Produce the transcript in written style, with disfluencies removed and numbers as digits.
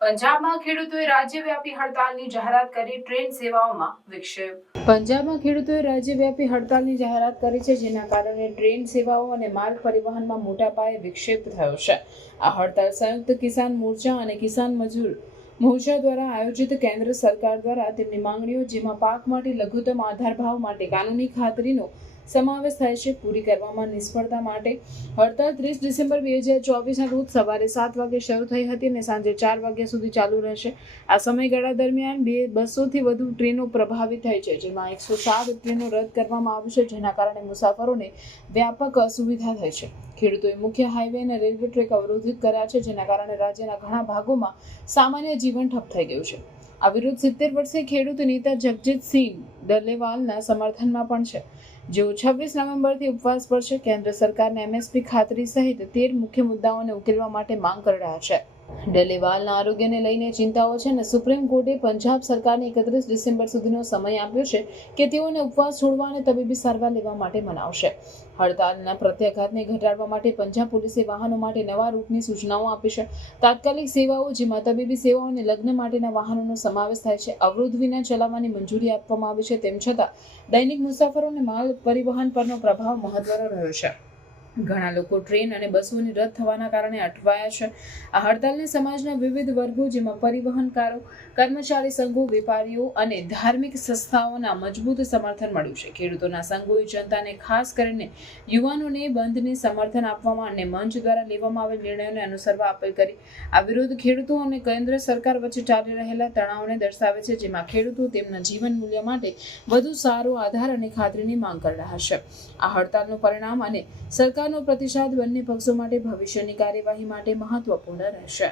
પંજાબમાં ખેડૂતોએ રાજ્યવ્યાપી હડતાલની જાહેરાત કરી ટ્રેન સેવાઓમાં વિક્ષેપ. પંજાબમાં ખેડૂતોએ રાજ્યવ્યાપી હડતાલની જાહેરાત કરી છે, જેના કારણે ટ્રેન સેવાઓ અને માર્ગ પરિવહનમાં મોટા પાયે વિક્ષેપ થયો છે. આ હડતાલ સંયુક્ત કિસાન મોરચા અને કિસાન મજૂર મોરચા દ્વારા આયોજિત કેન્દ્ર સરકાર દ્વારા તેમની માંગણીઓ, જેમાં પાક માટે લઘુત્તમ આધાર ભાવ માટે કાનૂની ખાતરીનો સમાવેશ થાય છે, પૂરી કરવામાં નિષ્ફળતા માટે હડતાલ 30 ડિસેમ્બર 2024ના રોજ સવારે 7 વાગે શરૂ થઈ હતી અને સાંજે 4 વાગ્યા સુધી ચાલુ રહેશે. આ સમયગાળા દરમિયાન 200થી વધુ ટ્રેનો પ્રભાવિત થઈ છે, જેમાં 107 ટ્રેનો રદ કરવામાં આવી છે, જેના કારણે મુસાફરોને વ્યાપક અસુવિધા થઈ છે. ખેડૂતોએ મુખ્ય હાઈવે અને રેલવે ટ્રેક અવરોધિત કર્યા છે, જેના કારણે રાજ્યના ઘણા ભાગોમાં સામાન્ય જીવન ઠપ થઈ ગયું છે. આ વિરોધ 70 વર્ષીય ખેડૂત નેતા જગજીતસિંહ ડલ્લેવાલના સમર્થનમાં પણ છે, જેઓ 26 નવેમ્બરથી ઉપવાસ પર છે. કેન્દ્ર સરકારને એમએસપી ખાતરી સહિત 13 મુખ્ય મુદ્દાઓને ઉકેલવા માટે માંગ કરી રહ્યા છે. ડલ્લેવાલના આરોગ્યને લઈને ચિંતાઓ છે અને સુપ્રીમ કોર્ટે પંજાબ સરકારને 31 ડિસેમ્બર સુધીનો સમય આપ્યો છે કે તેઓને ઉપવાસ છોડવા અને તબીબી સારવાર લેવા માટે મનાવશે. હડતાલના પ્રત્યાઘાતને ઘટાડવા માટે પંજાબ પોલીસે વાહનો માટે નવા રૂટની સૂચનાઓ આપી છે. તાત્કાલિક સેવાઓ, જેમાં તબીબી સેવાઓ અને લગ્ન માટેના વાહનોનો સમાવેશ થાય છે, અવરોધ વિના ચલાવવાની મંજૂરી આપવામાં આવી છે. તેમ છતાં દૈનિક મુસાફરો અને માલ પરિવહન પરનો પ્રભાવ મહત્વનો રહ્યો છે. ઘણા લોકો ટ્રેન અને બસોની રદ થવાના કારણે અટવાયા છે. આ હડતાલને સમાજના વિવિધ વર્ગો, જેમાં પરિવહનકારો, કર્મચારી સંઘો, વેપારીઓ અને ધાર્મિક સંસ્થાઓના મજબૂત સમર્થન મળ્યું છે. ખેડૂતોના સંઘોએ જનતાને, ખાસ કરીને યુવાનોને બંધને સમર્થન આપવામાં અને મંચ દ્વારા લેવામાં આવેલ નિર્ણયોને અનુસરવા અપીલ કરી. આ વિરોધ ખેડૂતો અને કેન્દ્ર સરકાર વચ્ચે ચાલી રહેલા તણાવને દર્શાવે છે, જેમાં ખેડૂતો તેમના જીવન મૂલ્ય માટે વધુ સારો આધાર અને ખાતરીની માંગ કરી રહ્યા છે. આ હડતાલનું પરિણામ અને સરકારનો પ્રતિસાદ બંને પક્ષો માટે ભવિષ્યની કાર્યવાહી માટે મહત્વપૂર્ણ રહેશે.